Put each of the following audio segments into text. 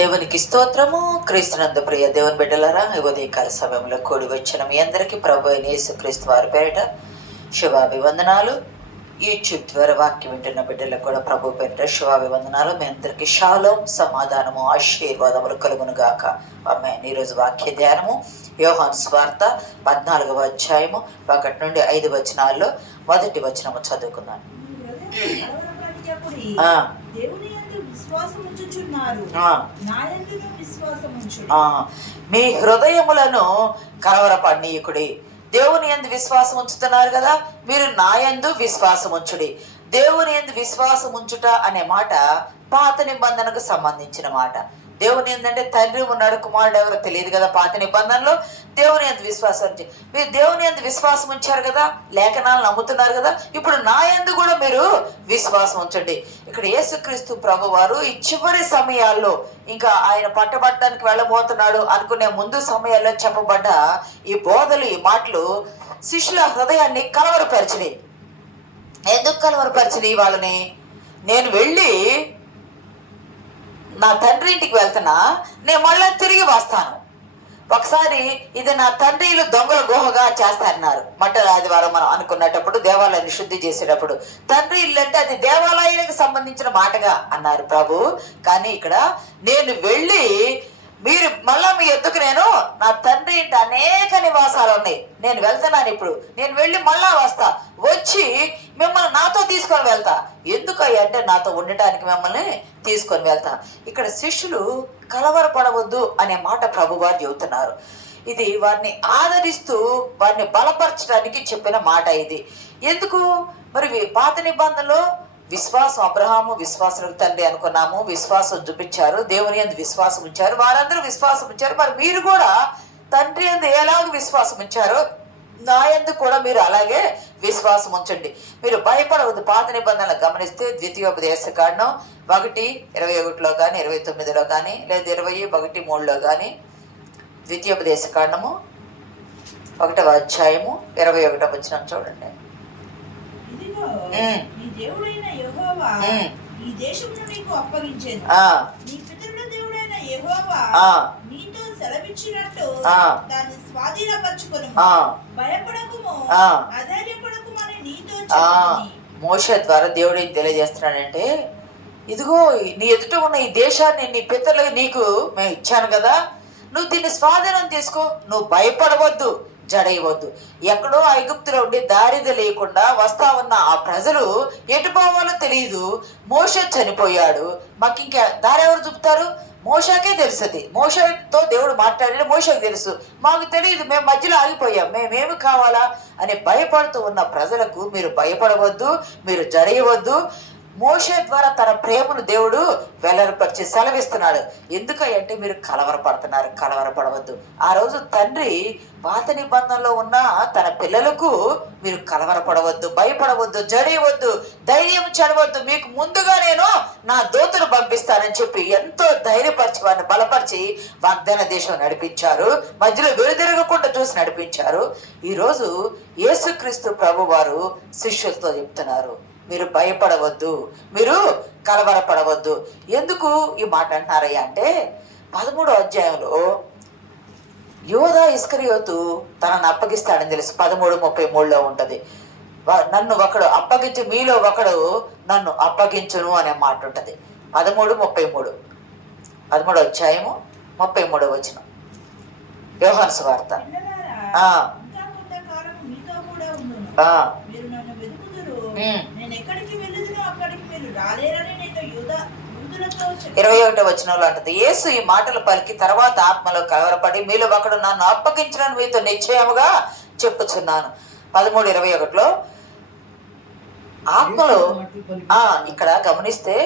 దేవునికి స్తోత్రము. క్రీస్తునందు ప్రియ దేవుని బిడ్డలారా, ఈ ఉదయకాల సమయంలో కూడి వచ్చిన మీ అందరికీ ప్రభు అయిన యేసుక్రీస్తు వారి పేరిట శుభాభివందనాలు. యూట్యూబ్ ద్వారా వాక్యం వింటున్న బిడ్డలకు కూడా ప్రభు పేరిట శుభాభివందనాలు. మీ అందరికీ షాలోం, సమాధానము, ఆశీర్వాదములు కలుగును గాక. ఆమేన్. ఈరోజు వాక్య ధ్యానము యోహాను సువార్త 14వ అధ్యాయము 1 నుండి 5 వచనాల్లో మొదటి వచనము చదువుకున్నాను. మీ హృదయములను కలవరపడనీయకుడి. దేవుని యందు విశ్వాసం ఉంచుతున్నారు కదా, మీరు నా యందు విశ్వాసం ఉంచుడి. దేవుని యందు విశ్వాసం ఉంచుట అనే మాట పాత నిబంధనకు సంబంధించిన మాట. దేవుని ఏంటంటే తండ్రి ఉన్నాడు, కుమారుడు ఎవరో తెలియదు కదా. పాత నిబంధనలో దేవుని యందు విశ్వాసం ఉంచి మీరు దేవుని యందు విశ్వాసం ఉంచారు కదా, లేఖనాలు నమ్ముతున్నారు కదా, ఇప్పుడు నా యందు కూడా మీరు విశ్వాసం ఉంచండి. ఇక్కడ యేసుక్రీస్తు ప్రభు వారు ఈ చివరి సమయాల్లో, ఇంకా ఆయన పట్టబట్టడానికి వెళ్ళబోతున్నాడు అనుకునే ముందు సమయాల్లో చెప్పబడ్డ ఈ బోధలు, ఈ మాటలు శిష్యుల హృదయాన్ని కలవరపరిచినాయి. ఎందుకు కలవరపరిచినాయి వాళ్ళని? నేను వెళ్ళి నా తండ్రి ఇంటికి వెళ్తున్నా, నేను మళ్ళీ తిరిగి వస్తాను. ఒకసారి ఇది నా తండ్రి ఇల్లు దొంగల గుహగా చేస్తారన్నారు. మట్టల ఆదివారం మనం అనుకున్నప్పుడు, దేవాలయాన్ని శుద్ధి చేసేటప్పుడు తండ్రి ఇల్లు అంటే అది దేవాలయానికి సంబంధించిన మాటగా అన్నారు ప్రభు. కానీ ఇక్కడ నేను వెళ్ళి మీరు మళ్ళా మీ ఎద్దుకు, నేను నా తండ్రి ఇంటి అనేక నివాసాలు ఉన్నాయి, నేను వెళ్తున్నాను, ఇప్పుడు నేను వెళ్ళి మళ్ళా వస్తా, వచ్చి మిమ్మల్ని నాతో తీసుకొని వెళ్తా. ఎందుకయ్యా అంటే నాతో ఉండటానికి మిమ్మల్ని తీసుకొని వెళ్తా. ఇక్కడ శిష్యులు కలవరపడవద్దు అనే మాట ప్రభు వారు చెబుతున్నారు. ఇది వారిని ఆదరిస్తూ వారిని బలపరచడానికి చెప్పిన మాట ఇది. ఎందుకు మరి పాత నిబంధనలో విశ్వాసం, అబ్రహాము విశ్వాసులకు తండ్రి అనుకున్నాము, విశ్వాసం చూపించారు, దేవుని యందు విశ్వాసం ఉంచారు, వారందరూ విశ్వాసం ఉంచారు. మరి మీరు కూడా తండ్రి యందు ఎలాగ విశ్వాసం ఉంచారో నా యందు కూడా మీరు అలాగే విశ్వాసం ఉంచండి. మీరు భయపడవద్దు. పాత నిబంధనలు గమనిస్తే ద్వితీయోపదేశకాండం 1:21 కానీ 29 కానీ, లేదా 21:3 కానీ, ద్వితీయోపదేశకాండము 1వ అధ్యాయము 21వ వచనం చూడండి. ఈ దేశమును నీకు అప్పగించేది, నీ పితరుల దేవుడైన యెహోవా నీతో సెలవిచ్చినట్టు దాన్ని స్వాధీనపరచుకొనుము, భయపడకుము, అధైర్యపడకుము అని నీతో చెప్పింది. మోషే ద్వారా దేవుడు ఏం తెలియజేస్తున్నాడంటే, ఇదిగో నీ ఎదుట ఉన్న ఈ దేశాన్ని నీ పితరులకు నీకు మేము ఇచ్చాను కదా, నువ్వు దీన్ని స్వాధీనం తీసుకో, నువ్వు భయపడవద్దు, జడయవద్దు. ఎక్కడో ఐగుప్తులో ఉండి దారిద లేకుండా వస్తా ఉన్న ఆ ప్రజలు ఎటు పోవాలో తెలియదు. మోషే చనిపోయాడు, మాకు ఇంకా దారి ఎవరు చూపుతారు? మోషేకే తెలుస్తుంది. మోషేతో దేవుడు మాట్లాడాడు, మోషేకి తెలుసు, మాకు తెలియదు, మేము మధ్యలో ఆగిపోయాం, మేమేమి కావాలా అని భయపడుతూ ఉన్న ప్రజలకు మీరు భయపడవద్దు, మీరు జడయవద్దు. మోషే ద్వారా తన ప్రేమను దేవుడు వెల్లడిపరిచి సెలవిస్తున్నాడు. ఎందుకంటే మీరు కలవరపడుతున్నారు, కలవరపడవద్దు. ఆ రోజు తండ్రి పాత నిబంధనలో ఉన్న తన పిల్లలకు మీరు కలవరపడవద్దు, భయపడవద్దు, జడయవద్దు, ధైర్యం చెడవద్దు, మీకు ముందుగా నేను నా దూతను పంపిస్తానని చెప్పి ఎంతో ధైర్యపరిచి వారిని బలపరిచి వాగ్దాన దేశం నడిపించారు. మధ్యలో వెలుదిరగకుండా చూసి నడిపించారు. ఈరోజు యేసుక్రీస్తు ప్రభు వారు శిష్యులతో చెప్తున్నారు, మీరు భయపడవద్దు, మీరు కలవరపడవద్దు. ఎందుకు ఈ మాట అంటున్నారయ్యా అంటే, 13వ అధ్యాయంలో యోధా ఇస్కరియోతు తనను అప్పగిస్తాడని తెలుసు. 13:33 ఉంటుంది. నన్ను ఒకడు అప్పగించి, మీలో ఒకడు నన్ను అప్పగించును అనే మాట ఉంటుంది. 13:33, 13వ అధ్యాయము 33వ వచనం యోహాను సువార్త. నేను ఎక్కడికి వెళ్ళదునో అక్కడికి మీరు రాలేరని నేను 21వ వచనంలో అంటుంది, యేసు ఈ మాటలు పలికి తర్వాత ఆత్మలో కలవరపడి, మీలో ఒకడు నన్ను అప్పగించనని మీతో నిశ్చయముగా చెప్పుచున్నాను. 13:21లో ఆత్మలో. ఇక్కడ గమనిస్తే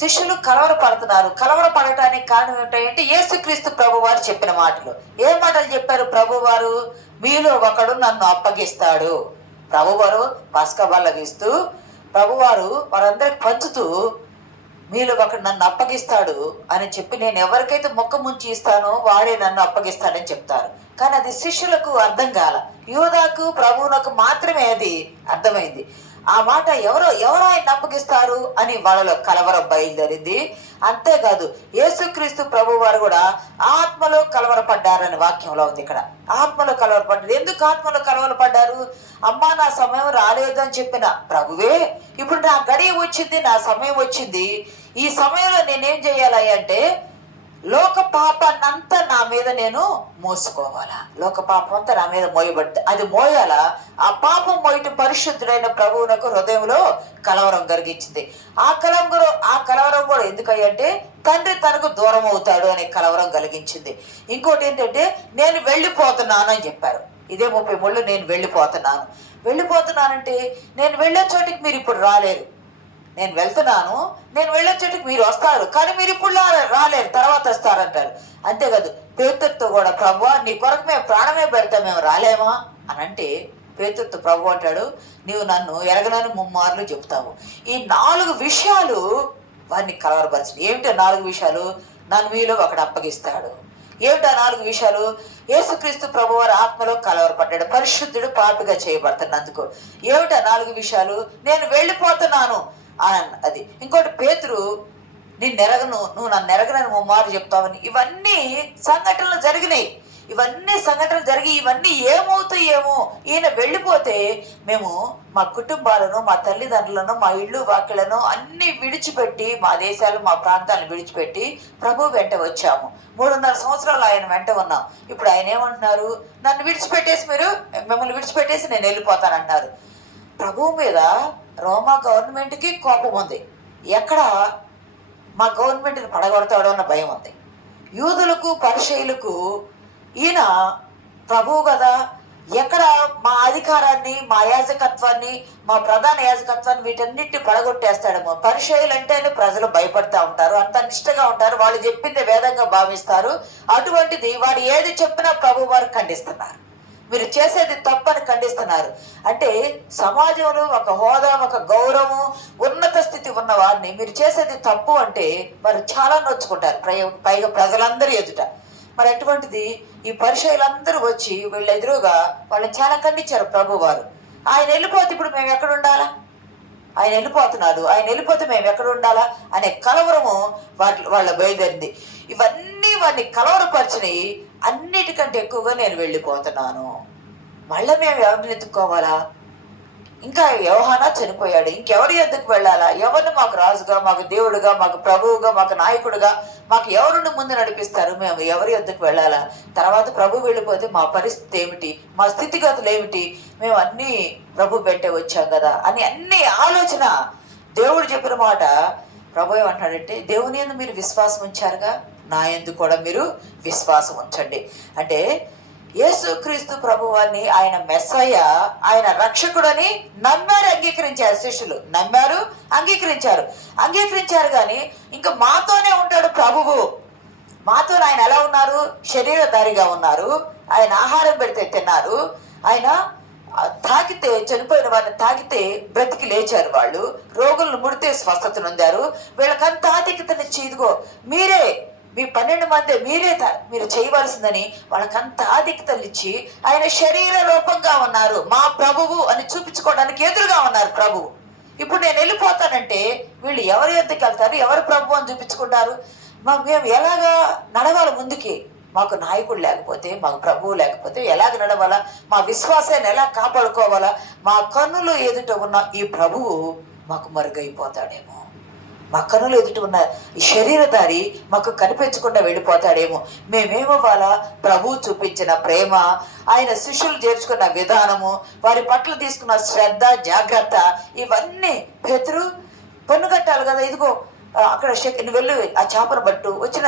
శిష్యులు కలవరపడుతున్నారు. కలవరపడటానికి కారణం ఏమిటంటే యేసుక్రీస్తు ప్రభు వారు చెప్పిన మాటలు. ఏ మాటలు చెప్పారు ప్రభు వారు? మీలో ఒకడు నన్ను అప్పగిస్తాడు. ప్రభువారు పస్కా బల్ల వీస్తూ ప్రభువారు వారందరికి పంచుతూ, మీలో ఒకడు నన్ను అప్పగిస్తాడు అని చెప్పి, నేను ఎవరికైతే మొక్క ముంచి ఇస్తానో వాడే నన్ను అప్పగిస్తాడని చెప్తారు. కానీ అది శిష్యులకు అర్థం కాల. యూదాకు ప్రభువునకు మాత్రమే అది అర్థమైంది. ఆ మాట ఎవరు ఆయన అప్పగిస్తారు అని వాళ్ళలో కలవరం బయలుదేరింది. అంతేకాదు యేసుక్రీస్తు ప్రభు వారు కూడా ఆత్మలో కలవరపడ్డారని వాక్యంలో ఉంది. ఇక్కడ ఆత్మలో కలవరపడ్డారు. ఎందుకు ఆత్మలో కలవరపడ్డారు? అమ్మా నా సమయం రాలేదు అని చెప్పిన ప్రభువే ఇప్పుడు నా గడియ వచ్చింది, నా సమయం వచ్చింది, ఈ సమయంలో నేనేం చేయాలి అంటే లోక పాపాన్నంతా నా మీద నేను మోసుకోవాలా, లోక పాపం అంతా నా మీద మోయబడి అది మోయాలా. ఆ పాపం మోయటం పరిశుద్ధుడైన ప్రభువునకు హృదయంలో కలవరం కలిగించింది. ఆ కలవరం కూడా ఎందుకంటే తండ్రి తనకు దూరం అవుతాడు అనే కలవరం కలిగించింది. ఇంకోటి ఏంటంటే నేను వెళ్ళిపోతున్నాను అని చెప్పారు. ఇదే 30 నేను వెళ్ళిపోతున్నానంటే నేను వెళ్ళే చోటికి మీరు ఇప్పుడు రాలేరు, నేను వెళ్తున్నాను, నేను వెళ్ళొచ్చేటికి మీరు వస్తారు, కానీ మీరు ఇప్పుడు రాలేరు, తర్వాత వస్తారంటారు. అంతేకాదు పేతురుతో కూడా ప్రభువా నీ కొరకు మేము ప్రాణమే పెడతాం, మేము రాలేమా అని అంటే పేతురుతో ప్రభు అంటాడు నీవు నన్ను ఎరగనని 3 మార్లు చెప్తావు. ఈ 4 విషయాలు వారిని కలవరపరిచింది. ఏమిటో 4 విషయాలు? నన్ను మీలో ఒకడు అప్పగిస్తాడు. ఏమిటా 4 విషయాలు? యేసుక్రీస్తు ప్రభు వారి ఆత్మలో కలవరపడ్డాడు, పరిశుద్ధుడు పాపిగా చేయబడుతున్నందుకు. ఏమిటా 4 విషయాలు? నేను వెళ్ళిపోతున్నాను అది. ఇంకోటి పేతురు నువ్వు నన్ను ఎరగనని 3 మార్లు చెప్తావని. ఇవన్నీ సంఘటనలు జరిగినాయి. ఇవన్నీ ఏమవుతాయేమో, ఈయన వెళ్ళిపోతే మేము మా కుటుంబాలను, మా తల్లిదండ్రులను, మా ఇళ్ళు వాకిళ్లను అన్ని విడిచిపెట్టి, మా దేశాలు, మా ప్రాంతాలను విడిచిపెట్టి ప్రభు వెంట వచ్చాము. 3.5 సంవత్సరాలు ఆయన వెంట ఉన్నాం. ఇప్పుడు ఆయన ఏమంటున్నారు? మిమ్మల్ని విడిచిపెట్టేసి నేను వెళ్ళిపోతానంటున్నారు. ప్రభువు మీద రోమా గవర్నమెంట్కి కోపం ఉంది. ఎక్కడ మా గవర్నమెంట్ని పడగొడతాడో అన్న భయం ఉంది. యూదులకు పరిసయ్యులకు ఈయన ప్రభువు కదా, ఎక్కడ మా అధికారాన్ని, మా యాజకత్వాన్ని, మా ప్రధాన యాజకత్వాన్ని వీటన్నిటిని పడగొట్టేస్తాడేమో. పరిసయ్యులు అంటేనే ప్రజలు భయపడతా ఉంటారు, అంత నిష్ఠగా ఉంటారు, వాళ్ళు చెప్పింది వేదంగా భావిస్తారు. అటువంటిది వాడు ఏది చెప్పినా ప్రభు వారు ఖండిస్తున్నారు. మీరు చేసేది తప్పని ఖండిస్తున్నారు. అంటే సమాజంలో ఒక హోదా, ఒక గౌరవం, ఉన్నత స్థితి ఉన్న వారిని మీరు చేసేది తప్పు అంటే వారు చాలా నొచ్చుకుంటారు, పైగా ప్రజలందరూ ఎదుట. మరి అటువంటిది ఈ పరిసయ్యులందరూ వచ్చి వీళ్ళ ఎదురుగా వాళ్ళని చాలా ఖండించారు ప్రభు వారు. ఆయన వెళ్ళిపోతే ఇప్పుడు మేము ఎక్కడ ఉండాలా? ఆయన వెళ్ళిపోతే మేము ఎక్కడ ఉండాలా అనే కలవరము వాళ్ళ బయలుదేరింది. ఇవన్నీ వాడిని కలవరపరిచినాయి. అన్నిటికంటే ఎక్కువగా నేను వెళ్ళిపోతున్నాను, మళ్ళీ మేము ఎవరిని ఎత్తుక్కోవాలా? ఇంకా యోహానా చనిపోయాడు, ఇంకెవరి ఎద్దుకు వెళ్ళాలా? ఎవరిని మాకు రాజుగా, మాకు దేవుడుగా, మాకు ప్రభువుగా, మాకు నాయకుడుగా, మాకు ఎవరిని ముందు నడిపిస్తారు? మేము ఎవరి ఎద్దుకు వెళ్ళాలా? తర్వాత ప్రభు వెళ్ళిపోతే మా పరిస్థితి ఏమిటి, మా స్థితిగతులు ఏమిటి? మేము అన్నీ ప్రభు వెంటే వచ్చాం కదా అని అన్ని ఆలోచన. దేవుడు చెప్పిన మాట ప్రభు ఏమంటాడంటే దేవుని యందు మీరు విశ్వాసం ఉంచారుగా, నా యందు కూడా మీరు విశ్వాసం ఉంచండి. అంటే యేసుక్రీస్తు ప్రభువాన్ని ఆయన మెస్సయ్య, ఆయన రక్షకుడని నమ్మారు, అంగీకరించారు. శిష్యులు నమ్మారు, అంగీకరించారు కానీ ఇంకా మాతోనే ఉంటాడు ప్రభువు. మాతో ఆయన ఎలా ఉన్నారు? శరీరధారిగా ఉన్నారు. ఆయన ఆహారం పెడితే తిన్నారు. ఆయన తాకితే, చనిపోయిన వారిని తాకితే బ్రతికి లేచారు. వాళ్ళు రోగులను ముడితే స్వస్థత నొందారు. వీళ్ళకంత ఆధిక్యతనిచ్చి ఇదిగో మీరే, మీ 12 మంది మీరు చేయవలసిందని వాళ్ళకంత ఆధిక్యతలు ఇచ్చి ఆయన శరీర రూపంగా ఉన్నారు, మా ప్రభువు అని చూపించుకోవడానికి ఎదురుగా ఉన్నారు ప్రభువు. ఇప్పుడు నేను వెళ్ళిపోతానంటే వీళ్ళు ఎవరి ఎద్దుకు వెళ్తారు, ఎవరు ప్రభు అని చూపించుకుంటారు? మేము ఎలాగా నడవాలి ముందుకి? మాకు నాయకుడు లేకపోతే, మాకు ప్రభువు లేకపోతే ఎలాగ నడవాలా? మా విశ్వాసాన్ని ఎలా కాపాడుకోవాలా? మా కన్నులు ఎదుట ఉన్న ఈ ప్రభువు మాకు మరుగైపోతాడేమో, మా కన్నులు ఎదుట ఉన్న ఈ శరీరధారి మాకు కనిపించకుండా వెళ్ళిపోతాడేమో. మేమేమవ్వాలా? ప్రభువు చూపించిన ప్రేమ, ఆయన శిష్యులు చేర్చుకున్న విధానము, వారి పట్ల తీసుకున్న శ్రద్ధ, జాగ్రత్త, ఇవన్నీ పేతురు పన్ను కట్టాలి కదా. ఇదిగో అక్కడ నువ్వు వెళ్ళి ఆ చేపను పట్టు, వచ్చిన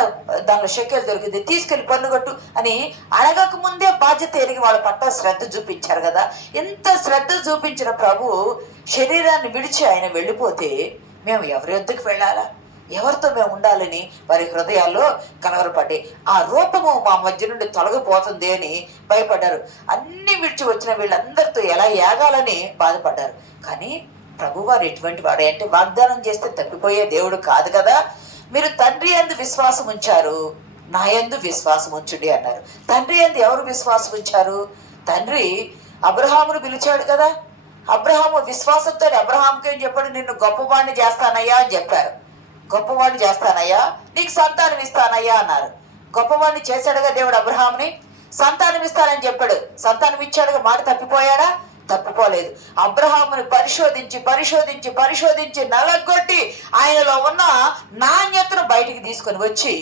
దానిలో షెకెలు దొరికింది, తీసుకెళ్ళి పన్ను కట్టు అని అడగక ముందే బాధ్యత ఎరిగి వాళ్ళ పట్ల శ్రద్ధ చూపించారు కదా. ఎంత శ్రద్ధ చూపించిన ప్రభు శరీరాన్ని విడిచి ఆయన వెళ్ళిపోతే మేము ఎవరి వద్దకు వెళ్ళాలా? ఎవరితో మేము ఉండాలని వారి హృదయాల్లో కలవరపడ్డాయి. ఆ రూపము మా మధ్య నుండి తొలగిపోతుంది అని భయపడ్డారు. అన్ని విడిచి వచ్చిన వీళ్ళందరితో ఎలా యాగాలని బాధపడ్డారు. కానీ ప్రభువారు ఎటువంటి వాడే అంటే వాగ్దానం చేస్తే తప్పిపోయే దేవుడు కాదు కదా. మీరు తండ్రి యందు విశ్వాసం ఉంచారు, నా యందు విశ్వాసం ఉంచుడి అన్నారు. తండ్రి యందు ఎవరు విశ్వాసం ఉంచారు? తండ్రి అబ్రహామును పిలిచాడు కదా. అబ్రహాము విశ్వాసంతో అబ్రహాంకి ఏం చెప్పాడు, నిన్ను గొప్పవాడిని చేస్తానయ్యా అని చెప్పారు. గొప్పవాడిని చేస్తానయ్యా, నీకు సంతానం ఇస్తానయ్యా అన్నారు. గొప్పవాడిని చేశాడుగా దేవుడు అబ్రహాంని. సంతానం ఇస్తానని చెప్పాడు, సంతానం ఇచ్చాడుగా. మాట తప్పిపోయాడా? తప్పిపోలేదు. అబ్రహాముని పరిశోధించి పరిశోధించి పరిశోధించి నలగొట్టి ఆయనలో ఉన్న నాణ్యతను బయటికి తీసుకొని వచ్చి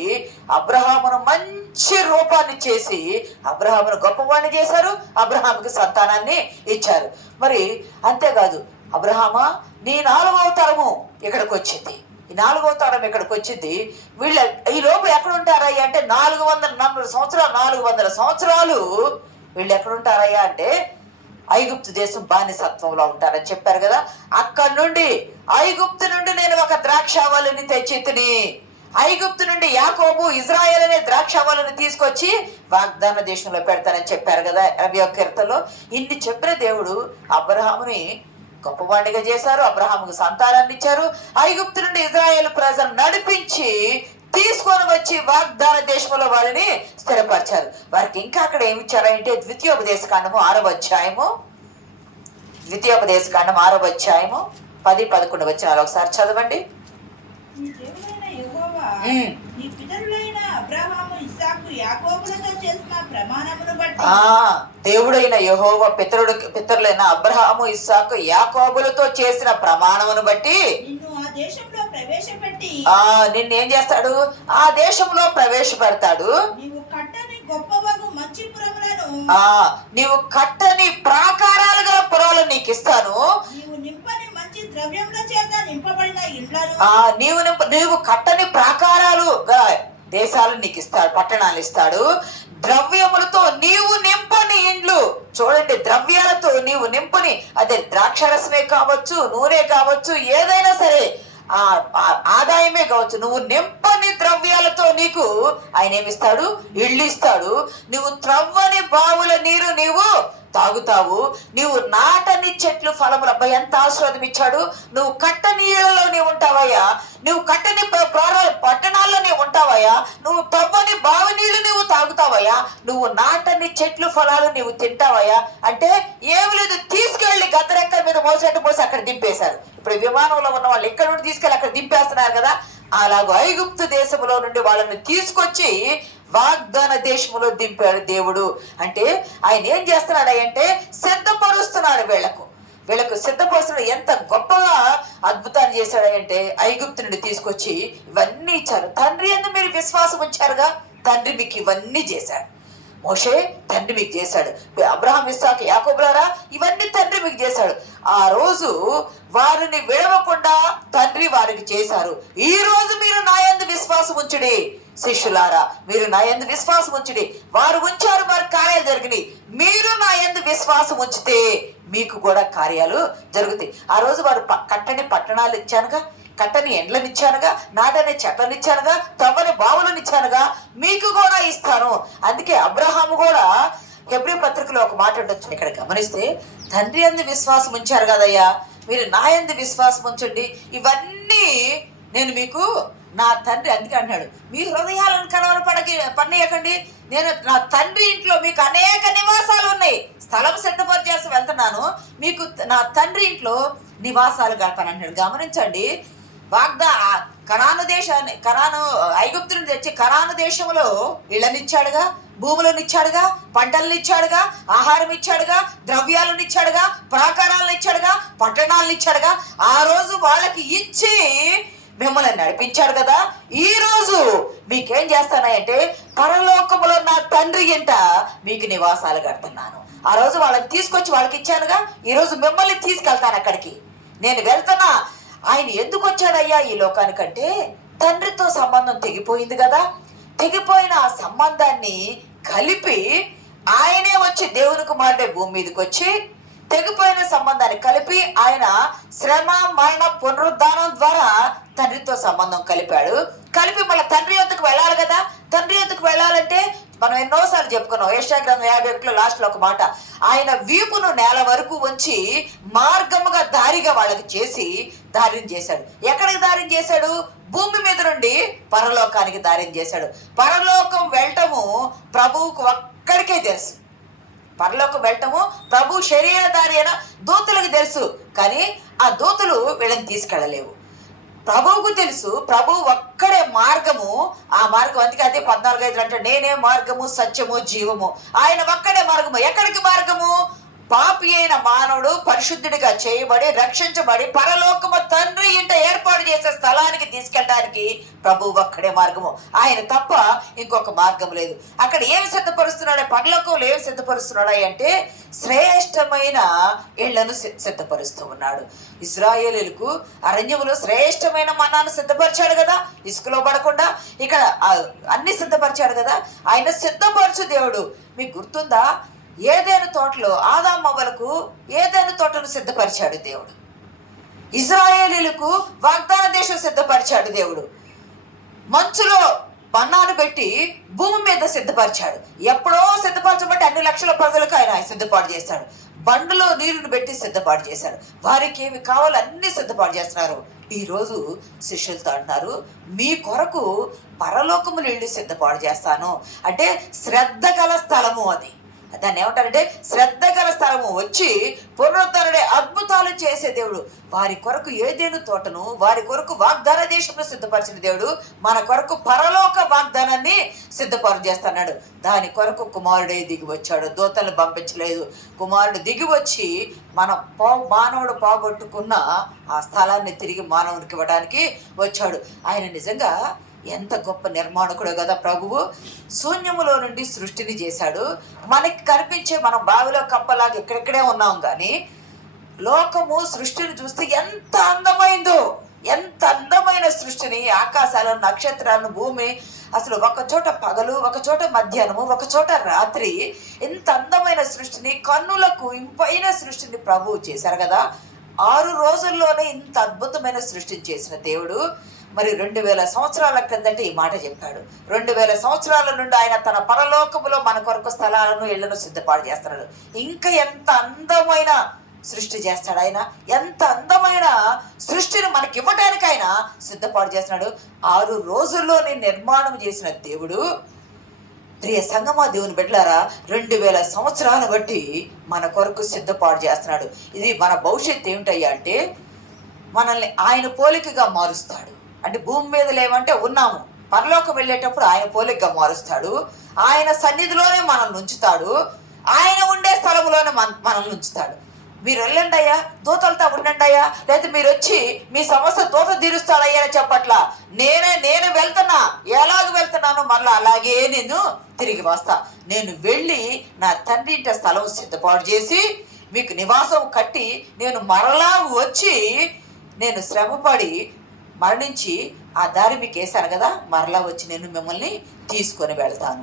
అబ్రహామును మంచి రూపాన్ని చేసి అబ్రహామును గొప్పవాడిని చేశారు. అబ్రహాముకి సంతానాన్ని ఇచ్చారు. మరి అంతేకాదు, అబ్రహామా నీ 4వ తరము ఇక్కడికి వచ్చింది. ఈ 4వ తరం ఇక్కడికి వచ్చింది. వీళ్ళ ఈ లోపు ఎక్కడుంటారయ్యా అంటే 440 సంవత్సరాలు 400 సంవత్సరాలు వీళ్ళు ఎక్కడుంటారయ్యా అంటే ఐగుప్తు దేశం బానిసత్వంలో ఉంటారని చెప్పారు కదా. అక్కడి నుండి ఐగుప్తు నుండి నేను ఒక ద్రాక్షావళిని తెచ్చితిని. ఐగుప్తు నుండి యాకోబు ఇజ్రాయేల్ అనే ద్రాక్షావళిని తీసుకొచ్చి వాగ్దాన దేశంలో పెడతానని చెప్పారు కదా 21వ కీర్తనలో. ఇన్ని చెప్పిన దేవుడు అబ్రహాముని గొప్పవాడిగా చేశారు. అబ్రహాముకు సంతానాన్ని ఇచ్చారు. ఐగుప్తు నుండి ఇజ్రాయేల్ ప్రజలు నడిపించి తీసుకొని వచ్చి వాగ్దాన దేశంలో వారిని స్థిరపరిచారు. వారికి ఇంకా అక్కడ ఏమి ఇచ్చారంటే ద్వితీయోపదేశకాండము 6వ అధ్యాయము 10-11 వచనాలు ఒకసారి చదవండి. నీ దేవుడైన యెహోవా నీ పితరులైన అబ్రహాము ఇస్సాకు యాకోబులతో చేసిన ప్రమాణమును బట్టి దేవుడైన యెహోవా పితరులైన అబ్రహాము ఇస్సాకు యాకోబులతో చేసిన ప్రమాణమును బట్టి నిన్ను ఆ దేశంలో ప్రవేశపెట్టి నిన్నేం చేస్తాడు? ఆ దేశంలో ప్రవేశపెడతాడు. నీవు కట్టని గొప్పవగు మంచి పురములను నీవు కట్టని ప్రాకారాలు గల పురాలు నీకు ఇస్తాను. నీవు నింపని మంచి ద్రవ్యముల చేత నింపబడిన ఇండ్లను నీవు కట్టని ప్రాకారాలు దేశాలు నీకు ఇస్తాడు, పట్టణాలు ఇస్తాడు. ద్రవ్యములతో నీవు నింపని ఇండ్లు. చూడండి, ద్రవ్యాలతో నీవు నింపని, అదే ద్రాక్షరసమే కావచ్చు, నూనె కావచ్చు, ఏదైనా సరే ఆదాయమే కావచ్చు, నువ్వు నింపని ద్రవ్యాలతో నీకు ఆయన ఏమిస్తాడు? ఇళ్ళు ఇస్తాడు. నువ్వు త్రవ్వని బావుల నీరు నీవు తాగుతావు. నీవు నాటని చెట్లు ఫలములు. అబ్బాయి ఎంత ఆశీర్వాదం ఇచ్చాడు. నువ్వు కట్టని ఇళ్లలో నీవు ఉంటావయ్యా. నువ్వు కట్టని పట్టణాల్లో నీవు ఉంటావయ్యా. నువ్వు తవ్వని బావి నీళ్లు నీవు తాగుతావయ్యా. నువ్వు నాటని చెట్లు ఫలాలు నీవు తింటావయ్యా. అంటే ఏమి లేదు, తీసుకెళ్లి గద్దరెక్కల మీద మోసేట్టు మోసి అక్కడ దింపేశారు. ఇప్పుడు విమానంలో ఉన్న వాళ్ళు ఎక్కడ నుండి తీసుకెళ్ళి అక్కడ దింపేస్తున్నారు కదా. అలాగూ ఐగుప్తు దేశంలో నుండి వాళ్ళని తీసుకొచ్చి వాగ్దాన దేశంలో దింపాడు దేవుడు. అంటే ఆయన ఏం చేస్తున్నాడు అంటే సిద్ధపరుస్తున్నాడు. వీళ్ళకు సిద్ధపరుస్తున్నాడు. ఎంత గొప్పగా అద్భుతాన్ని చేశాడంటే ఐగుప్తు నుండి తీసుకొచ్చి ఇవన్నీ ఇచ్చారు. తండ్రి యందు మీరు విశ్వాసం ఉంచారుగా, తండ్రి మీకు ఇవన్నీ చేశాడు. మోషే తండ్రి మీకు చేశాడు. అబ్రహాం ఇస్సాకు యాకోబులారా ఇవన్నీ తండ్రి మీకు చేశాడు. ఆ రోజు వారిని విడవకుండా తండ్రి వారికి చేశారు. ఈ రోజు మీరు నా యందు విశ్వాసం ఉంచుడి శిష్యులారా, మీరు నా యందు విశ్వాసం ఉంచుడి. వారు ఉంచారు, వారి కార్యాలు జరిగినాయి. మీరు నా యందు విశ్వాసం ఉంచితే మీకు కూడా కార్యాలు జరుగుతాయి. ఆ రోజు వారు కట్టని పట్టణాలు ఇచ్చానుగా, కట్టని ఎండ్లను ఇచ్చానుగా, నాటని చెట్లను ఇచ్చానుగా, తవ్వని బావులను ఇచ్చానుగా, మీకు కూడా ఇస్తాను. అందుకే అబ్రహాము కూడా హెబ్రీ పత్రికలో ఒక మాట ఉండొచ్చు. ఇక్కడ గమనిస్తే తండ్రి యందు విశ్వాసం ఉంచారు కదయ్యా, మీరు నా యందు విశ్వాసం ఉంచండి, ఇవన్నీ నేను మీకు నా తండ్రి. అందుకే అంటున్నాడు, మీ హృదయాలను పన్నీయకండి, నేను నా తండ్రి ఇంట్లో మీకు అనేక నివాసాలు ఉన్నాయి, స్థలం సిద్ధపరిచేసి వెళ్తున్నాను, మీకు నా తండ్రి ఇంట్లో నివాసాలు గడపనంటున్నాడు. గమనించండి, ఐగుప్తు నుంచి తెచ్చి కనాను దేశంలో ఇళ్ళనిచ్చాడుగా, భూములను ఇచ్చాడుగా, పంటలను ఇచ్చాడుగా, ఆహారం ఇచ్చాడుగా, ద్రవ్యాలను ఇచ్చాడుగా, ప్రాకారాలను ఇచ్చాడుగా, పట్టణాలను ఇచ్చాడుగా. ఆ రోజు వాళ్ళకి ఇచ్చి మిమ్మల్ని నడిపించాడు కదా. ఈ రోజు మీకేం చేస్తానంటే పరలోకములో నా తండ్రి ఇంట మీకు నివాసాలు కడుతున్నాను. ఆ రోజు వాళ్ళని తీసుకొచ్చి వాళ్ళకి ఇచ్చానుగా, ఈ రోజు మిమ్మల్ని తీసుకెళ్తాను అక్కడికి. నేను వెళ్తున్నా. ఆయన ఎందుకు వచ్చాడయ్యా ఈ లోకానికంటే తండ్రితో సంబంధం తెగిపోయింది కదా. తెగిపోయిన ఆ సంబంధాన్ని కలిపి ఆయనే వచ్చి దేవుని కుమారుడే భూమి మీదకి వచ్చి తెగిపోయిన సంబంధాన్ని కలిపి ఆయన శ్రమ మరణ పునరుద్ధానం ద్వారా తండ్రితో సంబంధం కలిపాడు. కలిపి మళ్ళీ తండ్రి యొద్దకు వెళ్ళాలి కదా. తండ్రి యొద్దకు వెళ్ళాలంటే మనం ఎన్నోసార్లు చెప్పుకున్నాం. యెషయా గ్రంథం 51లో లాస్ట్లో ఒక మాట, ఆయన వీపును నేల వరకు ఉంచి మార్గముగా దారిగా వాళ్ళకి చేసి దారిని చేశాడు. ఎక్కడికి దారిని చేశాడు? భూమి మీద నుండి పరలోకానికి దారిని చేశాడు. పరలోకం వెళ్ళటము ప్రభువుకు ఒక్కడికే తెలుసు. పరలోకం వెళ్ళటము ప్రభు శరీరధారి అయిన దూతలకు తెలుసు, కానీ ఆ దూతలు వీళ్ళని తీసుకెళ్ళలేవు. ప్రభువుకు తెలుసు, ప్రభు ఒక్కడే మార్గము. ఆ మార్గం అందుకే అదే 14:5 అంటే నేనే మార్గము సత్యము జీవము. ఆయన ఒక్కడే మార్గము. ఎక్కడికి మార్గము? పాపి అయిన మానవుడు పరిశుద్ధుడిగా చేయబడి రక్షించబడి పరలోకము తండ్రి ఇంట ఏర్పాటు చేసే స్థలానికి తీసుకెళ్ళడానికి ప్రభు ఒక్కడే మార్గము. ఆయన తప్ప ఇంకొక మార్గం లేదు. అక్కడ ఏమి సిద్ధపరుస్తున్నాడు? పరలోకంలో ఏమి సిద్ధపరుస్తున్నాడు అంటే శ్రేష్టమైన ఇళ్లను సిద్ధపరుస్తూ ఉన్నాడు. ఇశ్రాయేలీయులకు అరణ్యములో శ్రేష్టమైన మన్నాను సిద్ధపరిచాడు కదా, ఇసుకలో పడకుండా. ఇక్కడ అన్ని సిద్ధపరిచాడు కదా. ఆయన సిద్ధపరచు దేవుడు. మీకు గుర్తుందా? ఏదైనా తోటలో ఆదాము అవ్వలకు ఏదైనా తోటను సిద్ధపరిచాడు దేవుడు. ఇశ్రాయేలీయులకు వాగ్దాన దేశం సిద్ధపరిచాడు దేవుడు. మంచులో మన్నాను పెట్టి భూమి మీద సిద్ధపరిచాడు. ఎప్పుడో సిద్ధపరచబట్టి అన్ని లక్షల ప్రజలకు ఆయన సిద్ధపాటు చేశాడు. బండులో నీరును పెట్టి సిద్ధపాటు చేశాడు. వారికి ఏమి కావాలో అన్ని సిద్ధపాటు చేస్తున్నారు. ఈరోజు శిష్యులతో అంటున్నారు, మీ కొరకు పరలోకములు ఇల్లు సిద్ధపాటు చేస్తాను అంటే శ్రద్ధ గల స్థలము. అది దాన్ని ఏమంటారంటే శ్రద్ధ గల స్థలము. వచ్చి పునరుద్ధరణే అద్భుతాలు చేసే దేవుడు. వారి కొరకు ఏదేను తోటను, వారి కొరకు వాగ్దాన దేశంలో సిద్ధపరిచిన దేవుడు మన కొరకు పరలోక వాగ్దానాన్ని సిద్ధపరు చేస్తున్నాడు. దాని కొరకు కుమారుడే దిగి వచ్చాడు. దూతలను పంపించలేదు. కుమారుడు దిగి వచ్చి మానవుడు పోగొట్టుకున్న ఆ స్థలాన్ని తిరిగి మానవునికి ఇవ్వడానికి వచ్చాడు. ఆయన నిజంగా ఎంత గొప్ప నిర్మాణకుడు కదా ప్రభువు. శూన్యములో నుండి సృష్టిని చేశాడు. మనకి కనిపించే మనం బావిలో కప్పలాగా ఎక్కడెక్కడే ఉన్నాం, కానీ లోకము సృష్టిని చూస్తే ఎంత అందమైందో, ఎంత అందమైన సృష్టిని, ఆకాశాలను, నక్షత్రాలను, భూమి, అసలు ఒక చోట పగలు, ఒక చోట మధ్యాహ్నము, ఒక చోట రాత్రి, ఎంత అందమైన సృష్టిని, కన్నులకు ఇంపైన సృష్టిని ప్రభువు చేశారు కదా. 6 రోజుల్లోనే ఇంత అద్భుతమైన సృష్టిని చేసిన దేవుడు మరి 2000 సంవత్సరాల క్రిందట ఈ మాట చెప్పాడు. 2000 సంవత్సరాల నుండి ఆయన తన పరలోకములో మన కొరకు స్థలాలను ఇళ్లను సిద్ధపాటు చేస్తున్నాడు. ఇంకా ఎంత అందమైన సృష్టి చేస్తాడు ఆయన. ఎంత అందమైన సృష్టిని మనకి ఇవ్వడానికి ఆయన సిద్ధపాటు చేస్తున్నాడు. 6 రోజుల్లోనే నిర్మాణం చేసిన దేవుడు. ప్రియ సంగమా, దేవుని బిడ్డలారా, 2000 సంవత్సరాలు బట్టి మన కొరకు సిద్ధపాటు చేస్తున్నాడు. ఇది మన భవిష్యత్తు ఏమిటయ్యా అంటే మనల్ని ఆయన పోలికగా మారుస్తాడు. అంటే భూమి మీద లేవంటే ఉన్నాము, పరలోకం వెళ్ళేటప్పుడు ఆయన పోలికగా మారుస్తాడు. ఆయన సన్నిధిలోనే మనల్ని ఉంచుతాడు. ఆయన ఉండే స్థలంలోనే మనల్ని ఉంచుతాడు. మీరు వెళ్ళండి అయ్యా, దూతలతో ఉండండి అయ్యా, లేదా మీరు వచ్చి మీ సమస్య దూత తీరుస్తాడయ్యా అని చెప్పట్లా. నేను వెళ్తున్నా, ఎలాగ వెళ్తున్నానో మళ్ళీ అలాగే నేను తిరిగి వస్తా. నేను వెళ్ళి నా తండ్రి ఇంటి స్థలం సిద్ధపాటు చేసి మీకు నివాసం కట్టి నేను మరలా వచ్చి నేను శ్రమపడి మరణించి ఆ దారి మీకు వేశాను కదా, మరలా వచ్చి నేను మిమ్మల్ని తీసుకొని వెళ్తాను.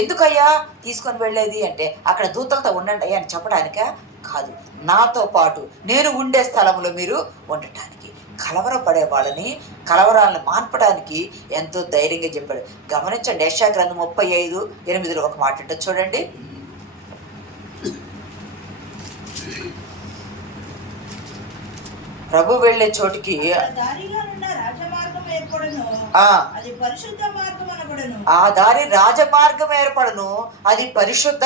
ఎందుకయ్యా తీసుకొని వెళ్ళేది అంటే అక్కడ దూతలతో ఉండండి అయ్యా అని చెప్పడానికా? కాదు, నాతో పాటు నేను ఉండే స్థలంలో మీరు ఉండటానికి. కలవరపడే వాళ్ళని కలవరాలను మాన్పడానికి ఎంతో ధైర్యంగా చెప్పాడు. గమనించండి, యెషయా గ్రంథం 35:8 ఒక మాట ఉంటుంది చూడండి. ప్రభు వెళ్ళే చోటికి ఆ దారి రాజమార్గం ఏర్పడను, అది పరిశుద్ధ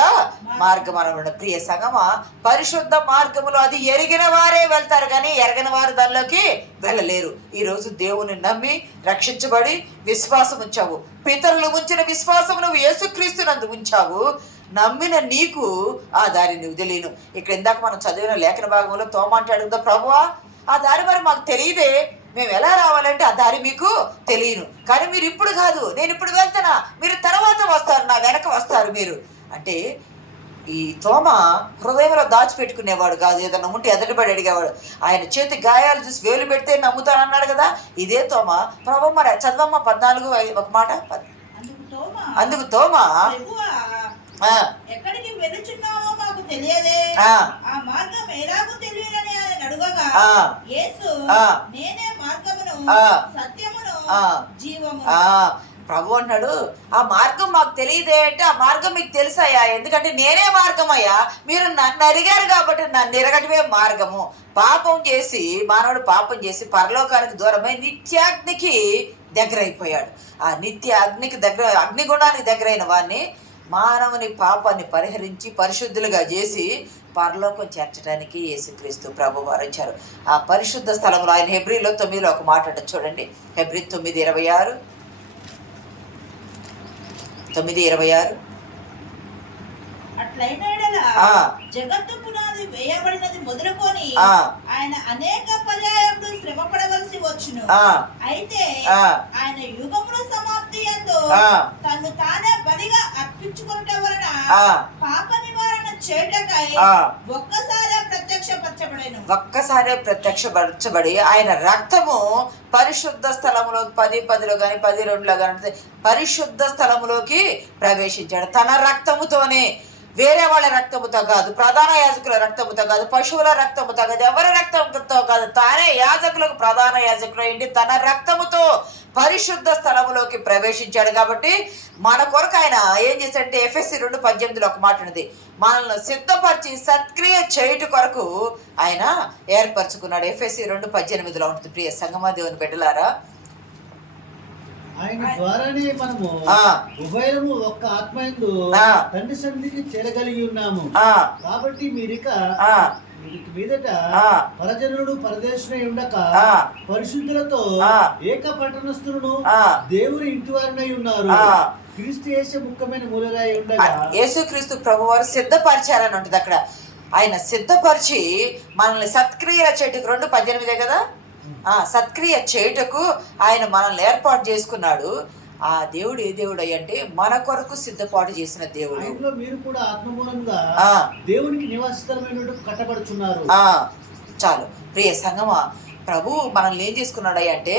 మార్గం అనబడు. ప్రియ సంగమా, పరిశుద్ధ మార్గములో అది ఎరిగిన వారే వెళ్తారు, కానీ ఎరగని వారు దానిలోకి వెళ్ళలేరు. ఈరోజు దేవుని నమ్మి రక్షించబడి విశ్వాసం ఉంచావు. పితరులు ఉంచిన విశ్వాసం నువ్వు యేసుక్రీస్తునందు ఉంచావు. నమ్మిన నీకు ఆ దారి నువ్వు తెలియను. ఇక్కడ ఇందాక మనం చదివిన లేఖన భాగంలో తోమంటాడు, ప్రభువా ఆ దారి మరి మాకు తెలియదే, మేము ఎలా రావాలంటే ఆ దారి మీకు తెలియను, కానీ మీరు ఇప్పుడు కాదు, నేను ఇప్పుడు వెళ్తున్నా, మీరు తర్వాత వస్తారు, నా వెనక వస్తారు మీరు అంటే. ఈ తోమ హృదయంలో దాచిపెట్టుకునేవాడు కాదు, ఏదన్నా ఉంటే ఎదటబడి అడిగేవాడు. ఆయన చేతి గాయాలు చూసి వేలు పెడితే నమ్ముతానన్నాడు కదా. ఇదే తోమ ప్రభు మరి చదవమ్మ 14 ఒక మాట. అందుకు తోమ ఎక్కడికి వెళుచున్నావో మాకు తెలియదే, ఆ మార్గం ఎలాగో తెలియదని ఆయన అడుగగా యేసు నేనే మార్గమును సత్యమును జీవమును. ప్రభు అన్నాడు, ఆ మార్గం మాకు తెలియదే అంటే ఆ మార్గం మీకు తెలుసాయా? ఎందుకంటే నేనే మార్గం అయ్యా. మీరు నన్ను అడిగారు కాబట్టి నన్ను ఎరగటమే మార్గము. పాపం చేసి మానవుడు పాపం చేసి పరలోకానికి దూరమై నిత్యాగ్నికి దగ్గర అయిపోయాడు. ఆ నిత్య అగ్నికి దగ్గర, అగ్నిగుండానికి దగ్గరైన వాడిని మానవుని పాపాన్ని పరిహరించి పరిశుద్ధులుగా చేసి పరలోకం చేర్చడానికి యేసుక్రీస్తు ప్రభు వారు వచ్చారు. ఆ పరిశుద్ధ స్థలంలో ఆయన హెబ్రీలో 9లో ఒక మాట ఉంటుంది చూడండి. హెబ్రీ 9:26. 9:26. అట్లయిన జగత్తు పునాది వేయబడినది మొదలుకొని ఆయన అనేక పర్యాయములు శ్రమ పడవలసి వచ్చును. అయితే ఆయన యుగముల సమాప్తి యందు తన్ను తానే బలిగా అర్పించుకొనుట వలన పాప నివారణ చేయుటకై ఒక్కసారే ప్రత్యక్షపరచబడి ఆయన రక్తము పరిశుద్ధ స్థలములోకి 10:10లో కానీ 10:2లో కానీ పరిశుద్ధ స్థలములోకి ప్రవేశించాడు. తన రక్తముతోనే, వేరే వాళ్ళ రక్తముతో కాదు, ప్రధాన యాజకుల రక్తముతో కాదు, పశువుల రక్తముతో కాదు, ఎవరి రక్తముతో కాదు, తానే యాజకులకు ప్రధాన యాజకులు ఏంటి తన రక్తముతో పరిశుద్ధ స్థలములోకి ప్రవేశించాడు. కాబట్టి మన కొరకు ఆయన ఏం చేశాడంటే ఎఫెసీ 2:18లో ఒక మాట ఉన్నది, మనల్ని సిద్ధపరిచి సత్క్రియ చేయుట కొరకు ఆయన ఏర్పరచుకున్నాడు. ఎఫెసీ 2:18లో ఉంటుంది. ప్రియ సంగమా దేవుని బిడ్డలారా, ఆయన ద్వారానే మనము ఉభయము ఒక్క ఆత్మయందు తండ్రి సన్నిధికి చేరగలిగి ఉన్నాము. కాబట్టి మీరిక మీదట పరజనుడు పరదేశునై ఉండక పరిశుద్ధులతో ఏక పట్టణస్థులను దేవుని ఇంటి వారినై ఉన్నారు. క్రీస్తు యేసు ముఖ్యమైన మూలరాయి ఉండగా యేసుక్రీస్తు ప్రభువారు సిద్ధపరిచారని ఉంటుంది అక్కడ. ఆయన సిద్ధపరిచి మనల్ని సత్క్రియ చేయుటకు 2:18 కదా, సత్క్రియ చేయుటకు ఆయన మనల్ని ఏర్పాటు చేసుకున్నాడు. ఆ దేవుడు ఏ దేవుడు అంటే మన కొరకు సిద్ధపాటు చేసిన దేవుడు. మీరు కూడా ఆత్మమూలంగా దేవునికి నివాస స్థలమైనట్టు కట్టబడుచున్నారు. చాలు ప్రియ సంగమా, ప్రభు మనల్ని ఏం చేసుకున్నాడు అంటే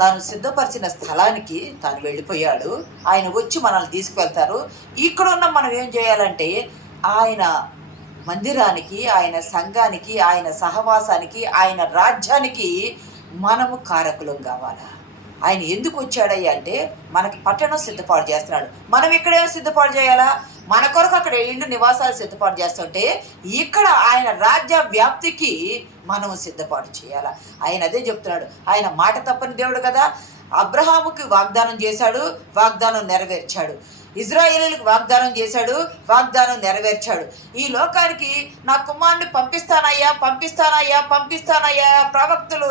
తాను సిద్ధపరిచిన స్థలానికి తాను వెళ్ళిపోయాడు. ఆయన వచ్చి మనల్ని తీసుకువెళ్తారు. ఇక్కడ ఉన్న మనం ఏం చేయాలంటే ఆయన మందిరానికి, ఆయన సంఘానికి, ఆయన సహవాసానికి, ఆయన రాజ్యానికి మనము కారకులం కావాలా. ఆయన ఎందుకు వచ్చాడయ్యా అంటే మనకి పట్టణం సిద్ధపాటు చేస్తున్నాడు. మనం ఇక్కడేమో సిద్ధపాటు చేయాలా, మన కొరకు అక్కడ ఇండు నివాసాలు సిద్ధపాటు చేస్తుంటే ఇక్కడ ఆయన రాజ్య వ్యాప్తికి మనము సిద్ధపాటు చేయాలా. ఆయన అదే చెప్తున్నాడు. ఆయన మాట తప్పని దేవుడు కదా. అబ్రహాముకి వాగ్దానం చేశాడు, వాగ్దానం నెరవేర్చాడు. ఇజ్రాయేలీలకు వాగ్దానం చేశాడు, వాగ్దానం నెరవేర్చాడు. ఈ లోకానికి నా కుమారుని పంపిస్తానయ్యా, పంపిస్తానయ్యా, పంపిస్తానయ్యా ప్రవక్తలు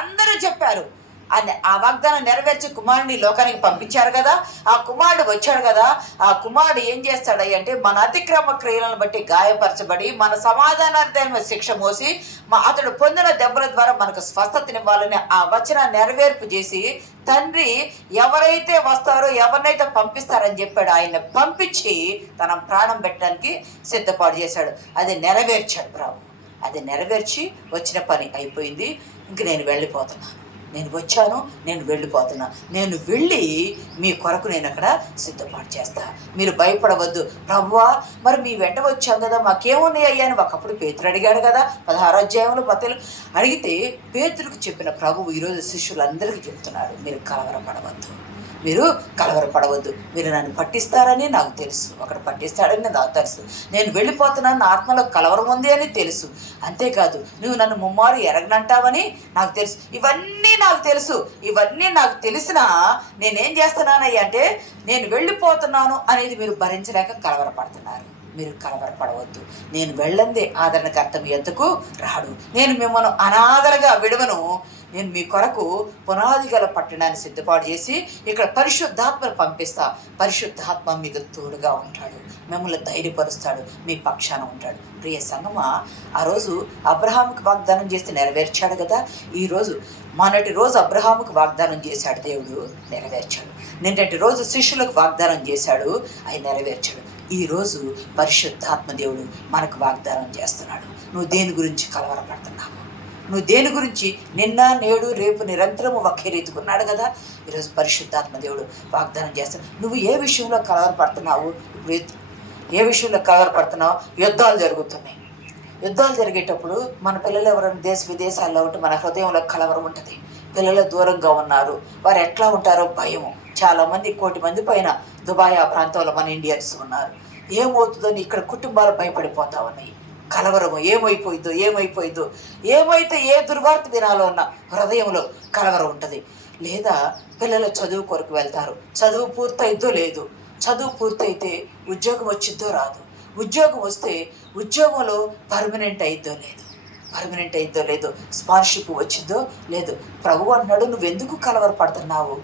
అందరూ చెప్పారు. ఆ వాగ్దానం నెరవేర్చి కుమారుని లోకానికి పంపించారు కదా. ఆ కుమారుడు వచ్చాడు కదా. ఆ కుమారుడు ఏం చేస్తాడయ్య అంటే మన అతిక్రమ క్రియలను బట్టి గాయపరచబడి మన సమాధానార్థమైన శిక్ష మోసి అతడు పొందిన దెబ్బల ద్వారా మనకు స్వస్థతనివ్వాలని ఆ వచన నెరవేర్పు చేసి తండ్రి ఎవరైతే వస్తారో ఎవరినైతే పంపిస్తారని చెప్పాడు. ఆయన పంపించి తన ప్రాణం పెట్టడానికి సిద్ధపాటు చేశాడు. అది నెరవేర్చాడు ప్రభు. అది నెరవేర్చి వచ్చిన పని అయిపోయింది. ఇంక నేను వెళ్ళిపోతున్నాను, నేను వచ్చాను, నేను వెళ్ళిపోతున్నా. నేను వెళ్ళి మీ కొరకు నేను అక్కడ సిద్ధపాటు చేస్తా. మీరు భయపడవద్దు. ప్రభువా మరి మీ వెంట వచ్చాం కదా, మాకేమున్నాయి అయ్యా అని ఒకప్పుడు పేతురు అడిగాడు కదా. 16వ అధ్యాయంలో పతలు అడిగితే పేతురుకు చెప్పిన ప్రభువు ఈరోజు శిష్యులందరికీ చెప్తున్నాడు, మీరు కలవరపడవద్దు, మీరు కలవరపడవద్దు. మీరు నన్ను పట్టిస్తారని నాకు తెలుసు, అక్కడ పట్టిస్తాడని నాకు తెలుసు. నేను వెళ్ళిపోతున్నాను, నా ఆత్మలో కలవరం ఉంది అని తెలుసు. అంతేకాదు నువ్వు నన్ను ముమ్మారు ఎరగనంటావని నాకు తెలుసు. ఇవన్నీ నాకు తెలుసు. ఇవన్నీ నాకు తెలిసినా నేనేం చేస్తున్నానయ్యా అంటే నేను వెళ్ళిపోతున్నాను అనేది మీరు భరించలేక కలవరపడుతున్నారు. మీరు కలవరపడవద్దు. నేను వెళ్ళందే ఆదరణకర్త మీ యొద్దకు రాడు. నేను మిమ్మల్ని అనాథలుగా విడవను. నేను మీ కొరకు పునాది గల పట్టణాన్ని సిద్ధపాటు చేసి ఇక్కడ పరిశుద్ధాత్మను పంపిస్తా. పరిశుద్ధాత్మ మీకు తోడుగా ఉంటాడు, మిమ్మల్ని ధైర్యపరుస్తాడు, మీ పక్షాన ఉంటాడు. ప్రియ సంగమా, ఆ రోజు అబ్రహాముకి వాగ్దానం చేస్తే నెరవేర్చాడు కదా. ఈరోజు మొన్నటి రోజు అబ్రహాముకి వాగ్దానం చేశాడు దేవుడు, నెరవేర్చాడు. నిన్నటి రోజు శిష్యులకు వాగ్దానం చేశాడు, ఆయన నెరవేర్చాడు. ఈరోజు పరిశుద్ధాత్మ దేవుడు మనకు వాగ్దానం చేస్తున్నాడు. నువ్వు దేని గురించి కలవరపడుతున్నావు? నువ్వు దేని గురించి నిన్న నేడు రేపు నిరంతరము ఒకే రీతికున్నాడు కదా. ఈరోజు పరిశుద్ధాత్మ దేవుడు వాగ్దానం చేస్తాడు. నువ్వు ఏ విషయంలో కలవరపడుతున్నావు? ఇప్పుడు ఏ విషయంలో కలవరపడుతున్నావు? యుద్ధాలు జరుగుతున్నాయి. యుద్ధాలు జరిగేటప్పుడు మన పిల్లలు ఎవరైనా దేశ విదేశాల్లో ఉంటే మన హృదయంలో కలవరం ఉంటుంది. పిల్లలు దూరంగా ఉన్నారు, వారు ఎట్లా ఉంటారో భయము. చాలామంది 1 కోటి మంది పైన దుబాయ్ ఆ ప్రాంతంలో మన ఇండియన్స్ ఉన్నారు. ఏమవుతుందని ఇక్కడ కుటుంబాలు భయపడిపోతా ఉన్నాయి. కలవరము, ఏమైపోయిందో ఏమైతే ఏ దుర్వార్త దినాలో ఉన్న హృదయంలో కలవరం ఉంటుంది. లేదా పిల్లలు చదువు కొరకు వెళ్తారు, చదువు పూర్తయిద్దో లేదు, చదువు పూర్తయితే ఉద్యోగం వచ్చిద్దో రాదు, ఉద్యోగం వస్తే ఉద్యోగంలో పర్మనెంట్ అయిద్దో లేదో, స్పాన్షిప్ వచ్చిందో లేదు. ప్రభు అన్నాడు, నువ్వెందుకు కలవరపడుతున్నావు?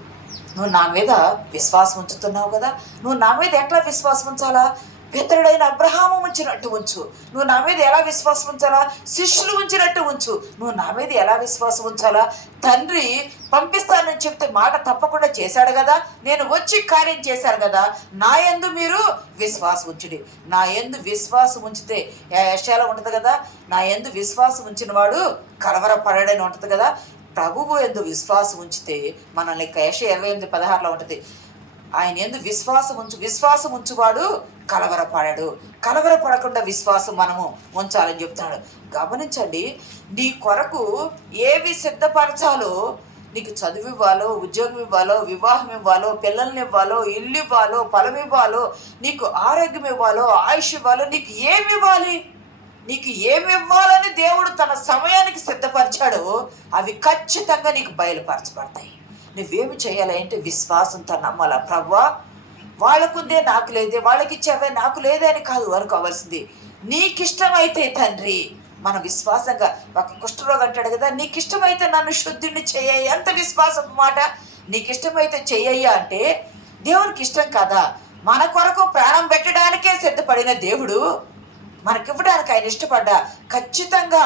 నువ్వు నా మీద విశ్వాసం ఉంచుతున్నావు కదా, నువ్వు నా మీద ఎట్లా విశ్వాసం ఉంచాలా? పితరుడైన అబ్రహాము ఉంచినట్టు ఉంచు. నువ్వు నా మీద ఎలా విశ్వాసం ఉంచాలా? శిష్యులు ఉంచినట్టు ఉంచు. నువ్వు నా మీద ఎలా విశ్వాసం ఉంచాలా? తండ్రి పంపిస్తానని చెప్తే మాట తప్పకుండా చేశాడు కదా, నేను వచ్చి కార్యం చేశాను కదా, నా యందు మీరు విశ్వాసం ఉంచుడి. నా యందు విశ్వాసం ఉంచితే యెషయాలో ఉంటుంది కదా, నా యందు విశ్వాసం ఉంచిన వాడు కలవరపడని ఉంటుంది కదా. ప్రభువు యందు విశ్వాసం ఉంచితే మనల్ని యెషయా 28:16 ఉంటుంది, ఆయన యందు విశ్వాసం ఉంచువాడు కలవరపడకుండా విశ్వాసం మనము ఉంచాలని చెప్తాడు. గమనించండి, నీ కొరకు ఏవి సిద్ధపరచాలో, నీకు చదువు ఇవ్వాలో, ఉద్యోగం ఇవ్వాలో, వివాహం ఇవ్వాలో, పిల్లల్ని ఇవ్వాలో, ఇల్లు ఇవ్వాలో, పొలం ఇవ్వాలో, నీకు ఆరోగ్యం ఇవ్వాలో, ఆయుష్ ఇవ్వాలో, నీకు ఏమి ఇవ్వాలని దేవుడు తన సమయానికి సిద్ధపరిచాడో అవి ఖచ్చితంగా నీకు బయలుపరచబడతాయి. నువ్వేమి చేయాలి అంటే విశ్వాసంతో నమ్మాల. ప్రభువా, వాళ్ళకుందే నాకు లేదే, వాళ్ళకి ఇచ్చేవే నాకు లేదే అని కాదు అనుకోవాల్సింది. నీకిష్టమైతే తండ్రి, మన విశ్వాసంగా ఒక కుష్ఠరోగి అంటాడు కదా, నీకిష్టమైతే నన్ను శుద్ధిని చెయ్యి. అంత విశ్వాసం మాట. నీకిష్టమైతే చెయ్యయ్యా అంటే దేవునికి ఇష్టం కదా. మన కొరకు ప్రాణం పెట్టడానికే సిద్ధపడిన దేవుడు మనకివ్వడానికి ఆయన ఇష్టపడ్డా. ఖచ్చితంగా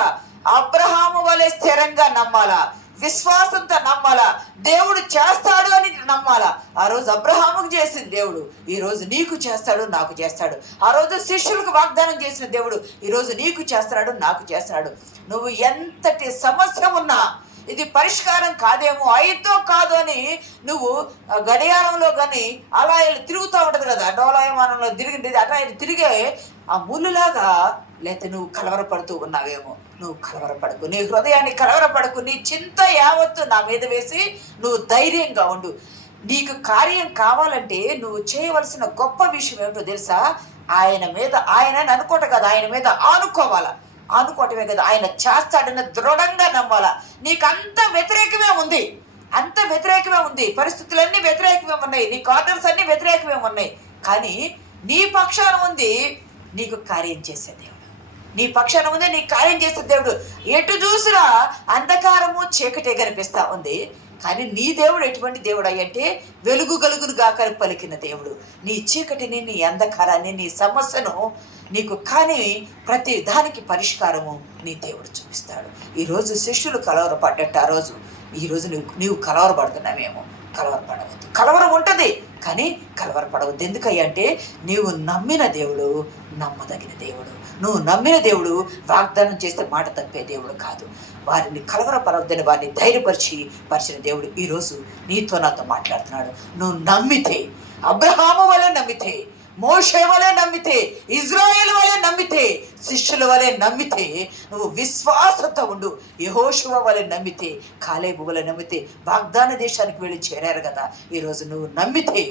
అబ్రహాము వలె స్థిరంగా నమ్మాలా, విశ్వాసంతో నమ్మాలా, దేవుడు చేస్తాడు అని నమ్మాలా. ఆ రోజు అబ్రహాముకు చేసిన దేవుడు ఈరోజు నీకు చేస్తాడు, నాకు చేస్తాడు. ఆ రోజు శిష్యులకు వాగ్దానం చేసిన దేవుడు ఈరోజు నీకు చేస్తున్నాడు, నాకు చేస్తున్నాడు. నువ్వు ఎంతటి సమస్య ఉన్నా, ఇది పరిష్కారం కాదేమో, అయితో కాదు అని నువ్వు గడియారంలో కానీ అలా తిరుగుతూ ఉంటుంది కదా, డోలాయమానంలో తిరిగింది అట్లా తిరిగే ఆ ముళ్ళులాగా, లేకపోతే నువ్వు కలవరపడుతూ ఉన్నావేమో, నువ్వు కలవరపడకు, నీ హృదయాన్ని కలవరపడకు, నీ చింత యావత్తు నా మీద వేసి నువ్వు ధైర్యంగా ఉండు. నీకు కార్యం కావాలంటే నువ్వు చేయవలసిన గొప్ప విషయం ఏమిటో తెలుసా? ఆయన అనుకోవటం కదా, ఆయన మీద ఆనుకోవటమే కదా, ఆయన చేస్తాడని దృఢంగా నమ్మాలా. నీకు అంత వ్యతిరేకమే ఉంది, పరిస్థితులన్నీ వ్యతిరేకమే ఉన్నాయి, నీ ఆర్డర్స్ అన్నీ వ్యతిరేకమే ఉన్నాయి. కానీ నీ పక్షాన ఉంది నీకు కార్యం చేసే దేవుడు, నీ పక్షాన ఉంది నీకు కార్యం చేసే దేవుడు. ఎటు చూసినా అంధకారము చీకటే కనిపిస్తా ఉంది, కానీ నీ దేవుడు ఎటువంటి దేవుడు అయ్యంటే వెలుగు గలుగును గాక పలికిన దేవుడు. నీ చీకటిని, నీ అంధకారాన్ని, నీ సమస్యను నీకు కానీ ప్రతి దానికి పరిష్కారము నీ దేవుడు చూపిస్తాడు. ఈరోజు శిష్యులు కలవరపడ్డట్టు ఆ రోజు, ఈరోజు నీవు కలవరపడుతున్నావేమో. కలవరపడవద్దు. కలవరం ఉంటుంది కానీ కలవరపడవద్దు. ఎందుకంటే నీవు నమ్మిన దేవుడు నమ్మదగిన దేవుడు. నువ్వు నమ్మిన దేవుడు వాగ్దానం చేస్తే మాట తప్పే దేవుడు కాదు. వారిని కలవరపడవద్దని వారిని ధైర్యపరిచిన దేవుడు ఈరోజు నీతో నాతో మాట్లాడుతున్నాడు. నువ్వు నమ్మితే, అబ్రహాము వలె నమ్మితే, మోషే వలె నమ్మితే, ఇజ్రాయేల్ వలె నమ్మితే, శిష్యుల వలె నమ్మితే, నువ్వు విశ్వాసంతో ఉండు. యెహోషువ వలె నమ్మితే, కాలేబు వలె నమ్మితే వాగ్దాన దేశానికి వెళ్ళి చేరారు కదా. ఈరోజు నువ్వు నమ్మితే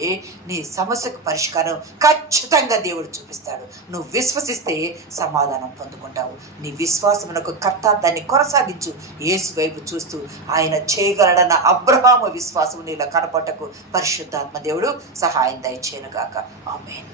నీ సమస్యకు పరిష్కారం ఖచ్చితంగా దేవుడు చూపిస్తాడు. నువ్వు విశ్వసిస్తే సమాధానం పొందుకుంటావు. నీ విశ్వాసమునకు కర్త, దాన్ని కొనసాగించు. యేసు వైపు చూస్తూ ఆయన చేయగలడన్న అబ్రహాము విశ్వాసం నీలో కనపడటకు పరిశుద్ధాత్మ దేవుడు సహాయం దయచేయనుగాక. ఆమేన్.